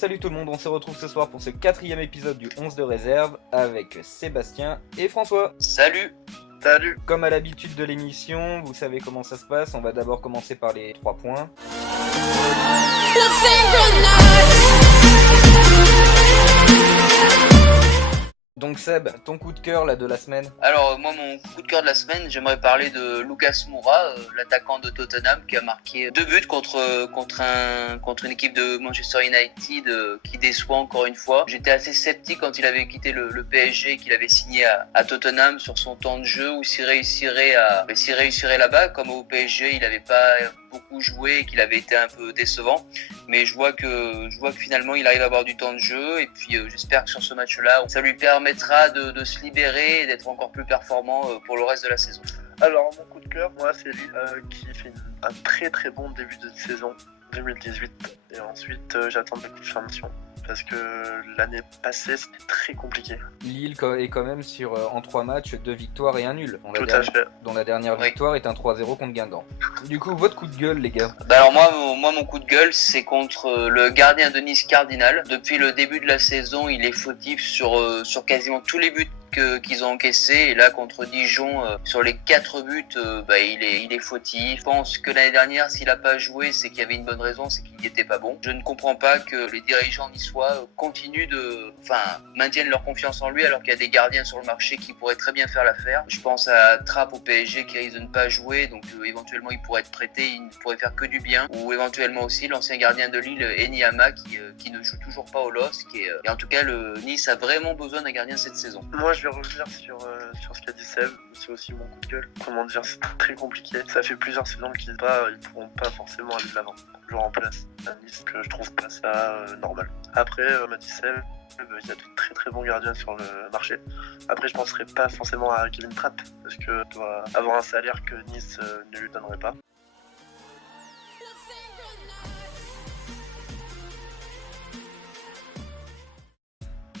salut tout le monde, on se retrouve ce soir pour ce 4ème épisode du 11 de réserve avec Sébastien et François. Salut. Salut. Comme à l'habitude de l'émission, vous savez comment ça se passe, on va d'abord commencer par les 3 points. Donc Seb, ton coup de cœur là de la semaine? Alors moi mon coup de cœur de la semaine, j'aimerais parler de Lucas Moura, l'attaquant de Tottenham qui a marqué 2 buts contre une équipe de Manchester United qui déçoit encore une fois. J'étais assez sceptique quand il avait quitté le PSG, qu'il avait signé à Tottenham sur son temps de jeu, ou s'il réussirait là-bas, comme au PSG il n'avait pas beaucoup joué et qu'il avait été un peu décevant. Mais je vois que finalement il arrive à avoir du temps de jeu, et puis j'espère que sur ce match-là, ça lui permettra de se libérer et d'être encore plus performant pour le reste de la saison. Alors mon coup de cœur, moi c'est lui qui fait un très très bon début de saison 2018, et ensuite j'attends de confirmation parce que l'année passée c'était très compliqué. Lille est quand même en 3 matchs 2 victoires et 1 nul, dont la dernière victoire est un 3-0 contre Guingamp. Du coup, votre coup de gueule les gars? Alors moi mon coup de gueule c'est contre le gardien de Nice, Cardinal. Depuis le début de la saison il est fautif sur quasiment tous les buts qu'ils ont encaissé, et là contre Dijon sur les 4 buts il est fautif. Je pense que l'année dernière s'il a pas joué c'est qu'il y avait une bonne raison, c'est qu'il n'était pas bon. Je ne comprends pas que les dirigeants niçois maintiennent leur confiance en lui alors qu'il y a des gardiens sur le marché qui pourraient très bien faire l'affaire. Je pense à Trapp au PSG qui risque de ne pas jouer, donc éventuellement il pourrait être prêté, il ne pourrait faire que du bien, ou éventuellement aussi l'ancien gardien de Lille Enyama qui ne joue toujours pas au LOSC, et en tout cas le Nice a vraiment besoin d'un gardien cette saison. Moi je vais revenir sur ce qu'a dit Seb, c'est aussi mon coup de gueule. Comment dire, c'est très compliqué. Ça fait plusieurs saisons qu'ils pourront pas forcément aller de l'avant. Je remplace à Nice, que je trouve pas ça normal. Après, m'a dit Seb, il y a de très très bons gardiens sur le marché. Après, je penserais pas forcément à Kevin Trapp, parce que doit avoir un salaire que Nice ne lui donnerait pas.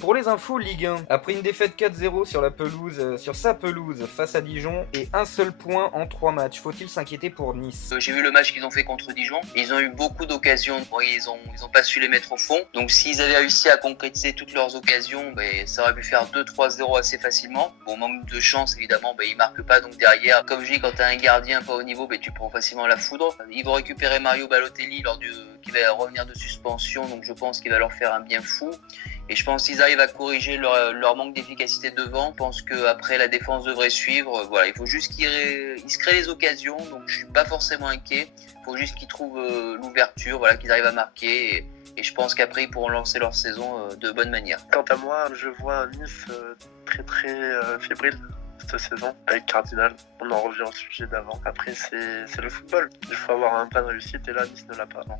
Pour les infos Ligue 1, après une défaite 4-0 sur sa pelouse face à Dijon et un seul point en 3 matchs, faut-il s'inquiéter pour Nice? J'ai vu le match qu'ils ont fait contre Dijon, ils ont eu beaucoup d'occasions, ils ont pas su les mettre au fond, donc s'ils avaient réussi à concrétiser toutes leurs occasions, ça aurait pu faire 2-3-0 assez facilement. Bon, manque de chance évidemment, ils marquent pas, donc derrière, comme je dis, quand t'as un gardien pas au niveau, tu prends facilement la foudre. Ils vont récupérer Mario Balotelli qui va revenir de suspension, donc je pense qu'il va leur faire un bien fou. Et je pense qu'ils arrivent à corriger leur manque d'efficacité devant. Je pense qu'après la défense devrait suivre. Voilà, il faut juste qu'ils se créent les occasions. Donc je suis pas forcément inquiet. Il faut juste qu'ils trouvent l'ouverture, voilà, qu'ils arrivent à marquer. Et je pense qu'après ils pourront lancer leur saison de bonne manière. Quant à moi, je vois un Nice très très fébrile cette saison avec Cardinal. On en revient au sujet d'avant. Après c'est le football. Il faut avoir un plan de réussite, et là Nice ne l'a pas. Non.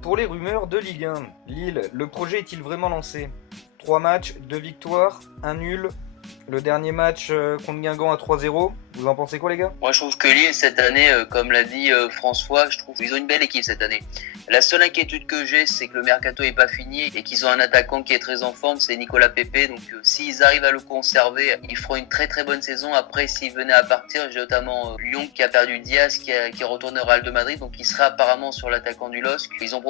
Pour les rumeurs de Ligue 1, Lille, le projet est-il vraiment lancé? 3 matchs, 2 victoires, 1 nul. Le dernier match contre Guingamp à 3-0. Vous en pensez quoi les gars? Moi je trouve que Lille cette année, comme l'a dit François, je trouve qu'ils ont une belle équipe cette année. La seule inquiétude que j'ai, c'est que le mercato est pas fini et qu'ils ont un attaquant qui est très en forme, c'est Nicolas Pepe. Donc s'ils arrivent à le conserver, ils feront une très très bonne saison. Après, s'ils venaient à partir, j'ai notamment Lyon qui a perdu Diaz, qui retourne au Real de Madrid, donc il sera apparemment sur l'attaquant du LOSC. Ils ont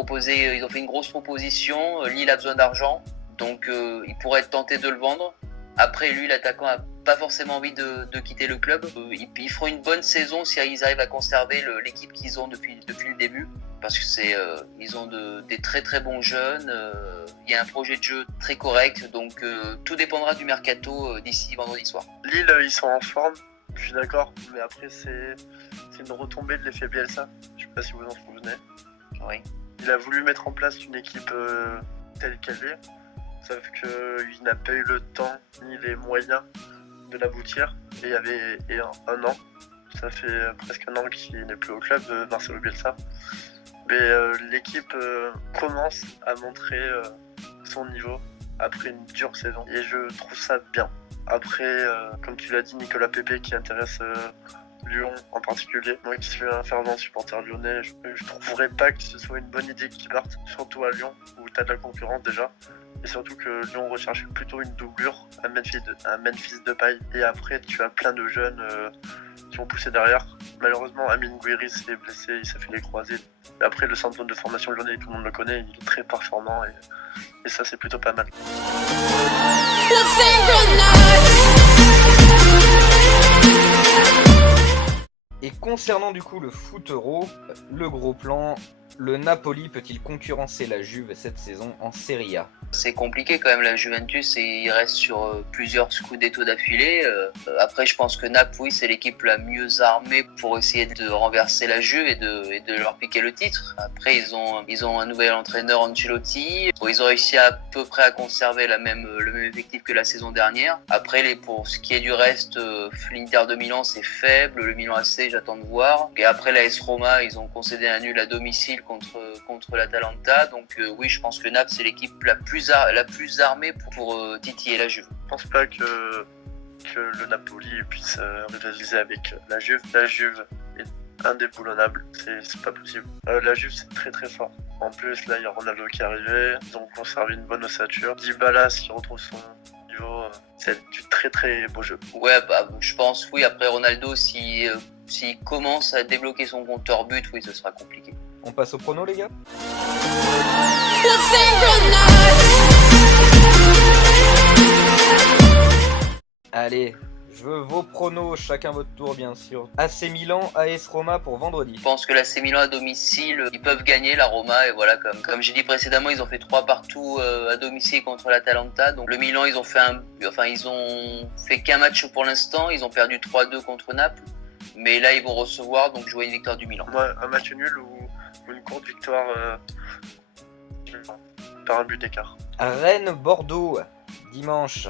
fait une grosse proposition. Lille a besoin d'argent, donc ils pourraient être tentés de le vendre. Après, lui, l'attaquant a pas forcément envie de quitter le club. Ils feront une bonne saison si ils arrivent à conserver l'équipe qu'ils ont depuis le début, parce que ils ont des très très bons jeunes. Il y a un projet de jeu très correct, donc tout dépendra du mercato d'ici vendredi soir. Lille, ils sont en forme, je suis d'accord, mais après c'est une retombée de l'effet Bielsa. Je sais pas si vous en souvenez. Oui. Il a voulu mettre en place une équipe telle qu'elle est. Sauf qu'il n'a pas eu le temps ni les moyens de l'aboutir. Et il y avait un an, ça fait presque un an qu'il n'est plus au club, Marcelo Bielsa. Mais l'équipe commence à montrer son niveau après une dure saison. Et je trouve ça bien. Après, comme tu l'as dit, Nicolas Pepe qui intéresse Lyon en particulier. Moi qui suis un fervent supporter lyonnais, je trouverais pas que ce soit une bonne idée qu'il parte, surtout à Lyon où tu as de la concurrence déjà. Et surtout que Lyon recherche plutôt une doublure, un Memphis Depay. Et après, tu as plein de jeunes qui ont poussé derrière. Malheureusement, Amine Gouiri s'est blessé, il s'est fait les croisés. Et après, le centre de formation lyonnais, tout le monde le connaît, il est très performant et ça, c'est plutôt pas mal. Et concernant du coup le foot euro, le gros plan, le Napoli peut-il concurrencer la Juve cette saison en Serie A ? C'est compliqué quand même la Juventus et il reste sur plusieurs scudetto d'affilée. Après je pense que Naples, oui, c'est l'équipe la mieux armée pour essayer de renverser la Juve et de leur piquer le titre. Après ils ont un nouvel entraîneur, Ancelotti. Ils ont réussi à peu près à conserver le même effectif que la saison dernière. Après pour ce qui est du reste, l'Inter de Milan c'est faible, le Milan AC j'attends de voir. Et après l'AS Roma, ils ont concédé un nul à domicile contre l'Atalanta. Donc oui, je pense que Naples c'est l'équipe la plus armée pour titiller la Juve. Je pense pas que le Napoli puisse rivaliser avec la Juve. La Juve est indéboulonnable, c'est pas possible. La Juve c'est très très fort. En plus là il y a Ronaldo qui est arrivé, ils ont conservé une bonne ossature. Dybala s'il retrouve son niveau, c'est du très très beau jeu. Ouais, je pense oui. Après Ronaldo, s'il commence à débloquer son compteur but, oui, ce sera compliqué. On passe au prono, les gars ? Allez, je veux vos pronos, chacun votre tour bien sûr. AC Milan, AS Roma pour vendredi. Je pense que l'AC Milan à domicile, ils peuvent gagner la Roma et voilà, comme j'ai dit précédemment, ils ont fait 3 partout à domicile contre l'Atalanta. Donc le Milan, ils ont fait qu'un match pour l'instant, ils ont perdu 3-2 contre Naples. Mais là, ils vont recevoir, donc je vois une victoire du Milan. Ouais, un match nul ou une courte victoire par un but d'écart. Rennes-Bordeaux, dimanche.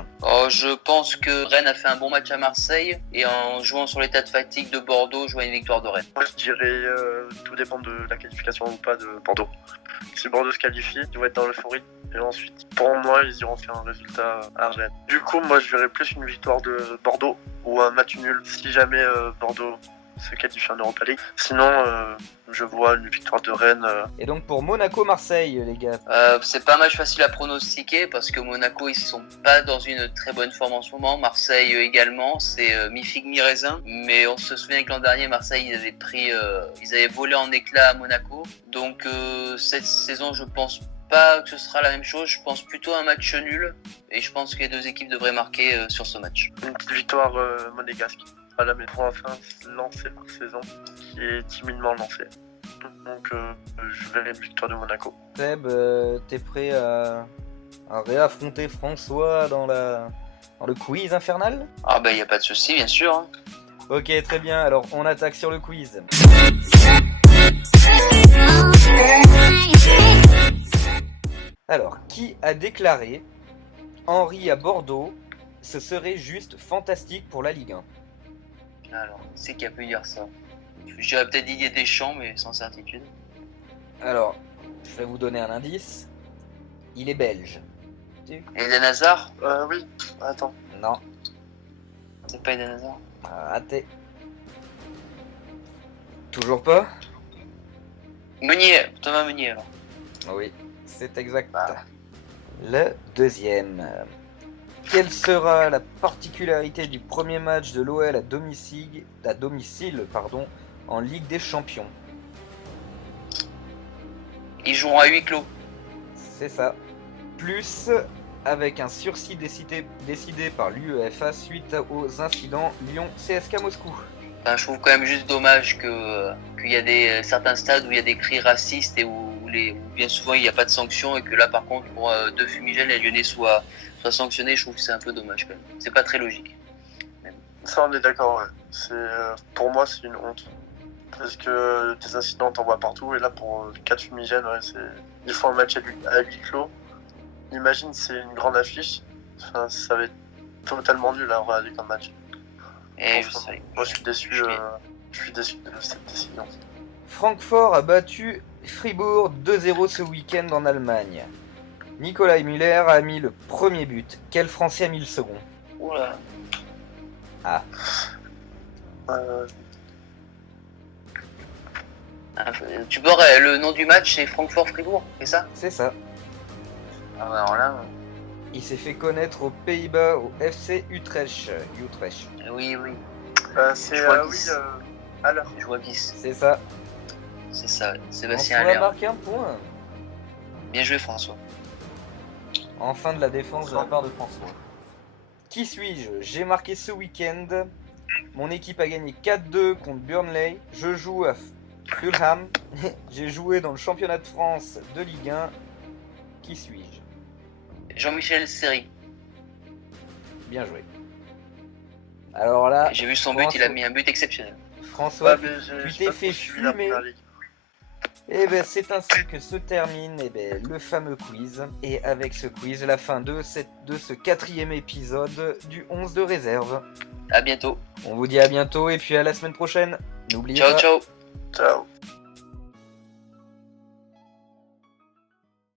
Je pense que Rennes a fait un bon match à Marseille et en jouant sur l'état de fatigue de Bordeaux, je vois une victoire de Rennes. Moi, je dirais tout dépend de la qualification ou pas de Bordeaux. Si Bordeaux se qualifie, ils vont être dans l'euphorie. Et ensuite, pour moi, ils iront faire un résultat à Rennes. Du coup, moi, je verrais plus une victoire de Bordeaux ou un match nul si jamais Bordeaux se qualifie en Europa League. Sinon, je vois une victoire de Rennes. Et donc pour Monaco-Marseille, les gars. C'est pas un match facile à pronostiquer parce que Monaco, ils sont pas dans une très bonne forme en ce moment. Marseille également, c'est mi-figue mi-raisin. Mais on se souvient que l'an dernier, Marseille, ils avaient volé en éclats à Monaco. Donc cette saison, je pense pas que ce sera la même chose. Je pense plutôt à un match nul et je pense que les deux équipes devraient marquer sur ce match. Une petite victoire monégasque. Voilà, mais pour enfin lancé par saison, qui est timidement lancé. Donc je verrai une victoire de Monaco. Seb, t'es prêt à réaffronter François dans le quiz infernal ? Ah bah y a pas de souci, bien sûr. Hein. Ok, très bien, alors on attaque sur le quiz. Alors, qui a déclaré « Henry à Bordeaux, ce serait juste fantastique pour la Ligue 1 ». Alors, c'est qui a pu dire ça ? Je dirais peut-être Didier Deschamps, mais sans certitude. Alors, je vais vous donner un indice. Il est belge. Eden Hazard ? Oui, attends. Non, C'est pas Eden Hazard ? raté. Toujours pas ? Meunier, Thomas Meunier alors. Oui, c'est exact. Ah. Le deuxième. Quelle sera la particularité du premier match de l'OL à domicile, en Ligue des Champions ? Ils joueront à huis clos. C'est ça. Plus avec un sursis décidé par l'UEFA suite aux incidents Lyon-CSKA Moscou. Enfin, je trouve quand même juste dommage qu'il y a certains stades où il y a des cris racistes et où bien souvent il n'y a pas de sanctions et que là par contre pour deux fumigènes les Lyonnais soient sanctionnés. Je trouve que c'est un peu dommage quand même. C'est pas très logique. Ça on est d'accord, ouais. Pour moi c'est une honte. Parce que des incidents t'en vois partout et là pour 4 fumigènes, ouais, il faut un match à huis clos. Imagine c'est une grande affiche, enfin, ça va être totalement nul à regarder comme match. Et je sais. Moi je suis déçu de cette décision. Francfort a battu Fribourg 2-0 ce week-end en Allemagne. Nicolas Müller a mis le premier but. Quel Français a mis le second ? Oula. Ah. Tu peux le nom du match, c'est Francfort-Fribourg, c'est ça ? C'est ça. Ah ouais, alors là, Il s'est fait connaître aux Pays-Bas au FC Utrecht. Utrecht. Oui. C'est Je vois oui, qui- alors. Je vois qui c'est. C'est ça. C'est ça, Sébastien François a Aller. marqué un point. Bien joué, François. En fin de la défense de la part de François. Qui suis-je? J'ai marqué ce week-end. Mon équipe a gagné 4-2 contre Burnley. Je joue à Fulham. J'ai joué dans le championnat de France de Ligue 1. Qui suis-je? Jean-Michel Seri. Bien joué. Alors là, J'ai vu son but, il a mis un but exceptionnel. François, Ouais, mais j'ai tu t'es pas fait suivi la fumer. Première Ligue. Et ben c'est ainsi que se termine le fameux quiz. Et avec ce quiz, la fin de ce 4e épisode du 11 de réserve. À bientôt. On vous dit à bientôt et puis à la semaine prochaine. N'oubliez Ciao, pas. ciao. Ciao.